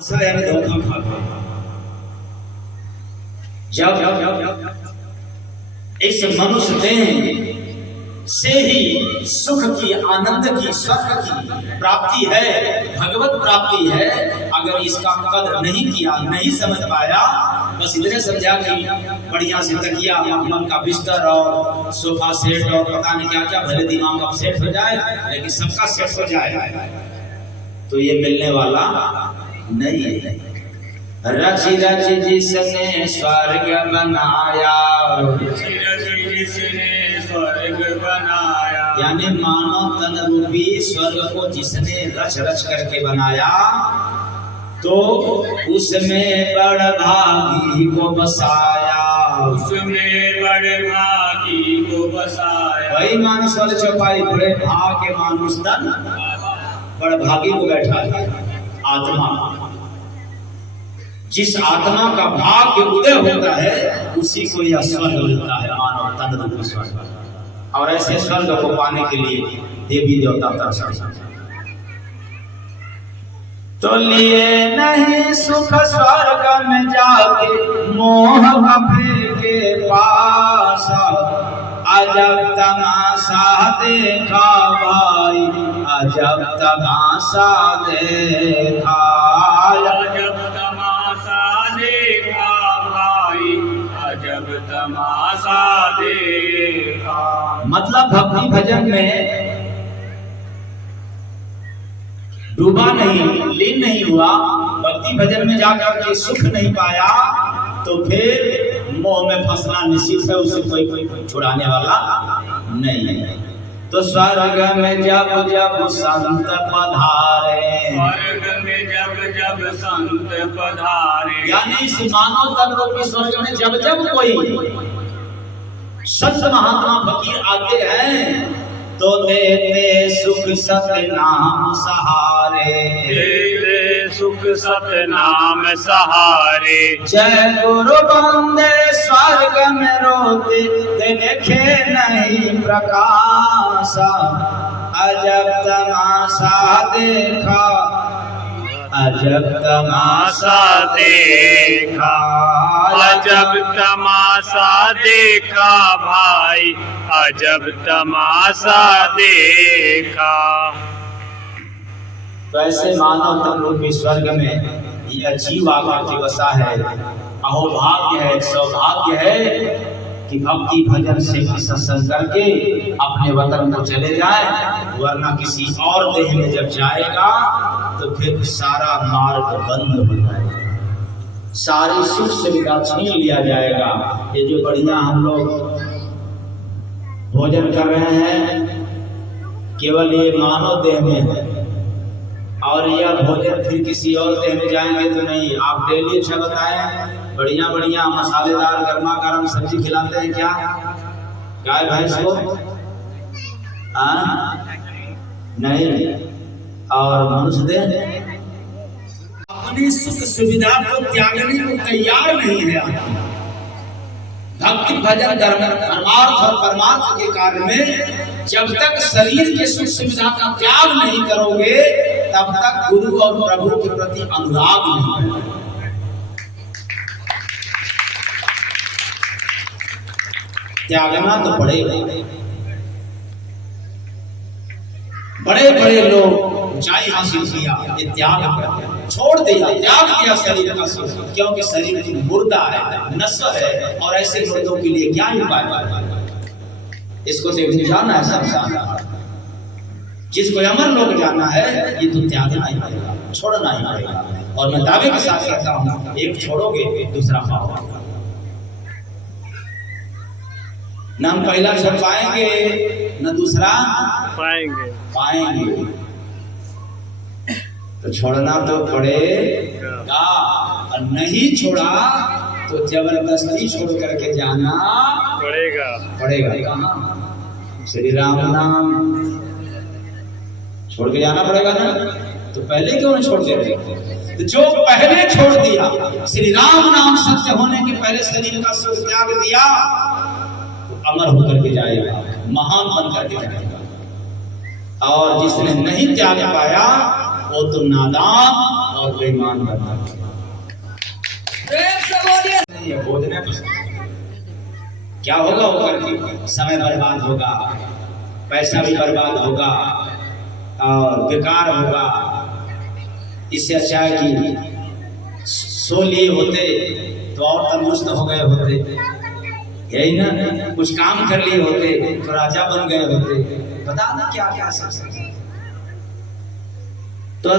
यानी धोखा खा जब इस मनुष्य देह से ही सुख की, आनंद की, स्वर्ग की प्राप्ति है, भगवत प्राप्ति है। अगर इसका कदर नहीं किया, नहीं समझ पाया, बस इतने समझा कि बढ़िया से तकिया, मखमल का बिस्तर और सोफा सेट और पता नहीं क्या क्या, भले दिमाग का सेट हो जाए, लेकिन सबका सेट हो जाए, तो ये मिलने वाला नहीं है। रची रची जिसने स्वर्ग बनाया, जिसने स्वर्ग बनाया, यानी मानव तन रूपी स्वर्ग को जिसने रच रच करके बनाया, तो उसमें बड़ भागी को बसाया, उसमें बड़े भागी को बसाया। वही मानस वाले चौपाई, बड़े भाग के मानुष तन बड़ भागी को बैठा है। आत्मा, जिस आत्मा का भाग्य उदय होता है, उसी को यह स्वर्ग मिलता है, मानव तन रूप स्वर्ग। और ऐसे स्वर्ग को पाने के लिए देवी देवता तरसते, तो लिए नहीं सुख स्वर्ग में जाके मोह कफे के पास। अजब तमाशा देखा भाई, अजब तमाशा देखा, अजब तमाशा देखा भाई, अजब तमाशा देखा। मतलब भक्ति भजन में डूबा नहीं, लीन नहीं हुआ, भक्ति भजन में जाकर के सुख नहीं पाया, तो फिर मोह में फंसना निश्चित है, उसे कोई छुड़ाने वाला नहीं है। तो स्वर्ग में जब जब संत पधारे, स्वर्ग में जब जब संत पधारे, यानी इस मानव तन रूपी स्वर्ग में जब जब कोई संत महात्मा फकीर आते हैं, तो देते सुख सत्य नाम सहारे, देते सुख सत नाम सहारे। जय गुरु बंदे स्वर्ग में रोते, देखे नहीं प्रकाश। अजब तमाशा देखा, अजब तमाशा देखा, अजब तमाशा देखा भाई, अजब तमाशा देखा। तो ऐसे मानव तन रूपी स्वर्ग में ये अजीब आकृति बसा है। अहोभाग्य है, सौभाग्य है कि भक्ति भजन से सत्संग करके अपने वतन को चले जाए, वरना किसी और देह में जब जाएगा तो फिर सारा मार्ग बंद हो जाएगा, सारी सुख सुविधा छीन लिया जाएगा। ये जो बढ़िया हम लोग भोजन कर रहे हैं, केवल ये मानव देह में है, और यह भोजन फिर किसी और देह में जाएंगे तो नहीं। आप डेली अच्छा बताएं, बढ़िया बढ़िया मसालेदार गर्मा गर्म सब्जी खिलाते हैं क्या गाय भैंस को? नहीं। और मनुष्य देह अपनी सुख सुविधा को त्यागने को तैयार नहीं है। भक्ति भजन धर्मार्थ और परमार्थ के कार्य में जब तक शरीर के सुख सुविधा का त्याग नहीं करोगे, तब तक गुरु और प्रभु के प्रति अनुराग नहीं है। त्यागना तो पड़ेगा। बड़े बड़े लोग ऊंचाई हासिल किया, ये त्याग छोड़ दिया, त्याग किया शरीर का सुख, क्योंकि शरीर की मुर्दा है, नश्वर है, और ऐसे मुर्दों के लिए क्या उपाय? इसको तो जाना है सब, जिसको अमर लोग जाना है, ये तो त्यागना ही पड़ेगा, छोड़ना ही पड़ेगा। और मैं दावे के साथ कहता हूँ, एक छोड़ोगे दूसरा पाओगे। न हम पहला छोड़ पाएंगे, न दूसरा पाएंगे। तो छोड़ना तो पड़ेगा, और नहीं छोड़ा तो जबरदस्ती छोड़ करके जाना पड़ेगा। कहाँ? श्री राम नाम छोड़ के जाना पड़ेगा ना, तो पहले क्यों नहीं छोड़ दे रहे? तो जो पहले छोड़ दिया, श्री राम नाम सत्य होने के पहले शरीर का सुख त्याग दिया, तो अमर होकर के जाएगा, महान बन करके जाएगा। और जिसने नहीं त्याग पाया, वो तो नादान और बेईमान बनना। नहीं है, बोझने पर क्या होगा होकर के समय बर्बाद होगा, पैसा भी बर्बाद होगा और बेकार होगा। इससे अच्छा है कि सो लिए होते तो और तंदुरुस्त हो गए होते, यही ना, कुछ काम कर लिए होते तो राजा बन गए होते। बता ना क्या क्या सब तो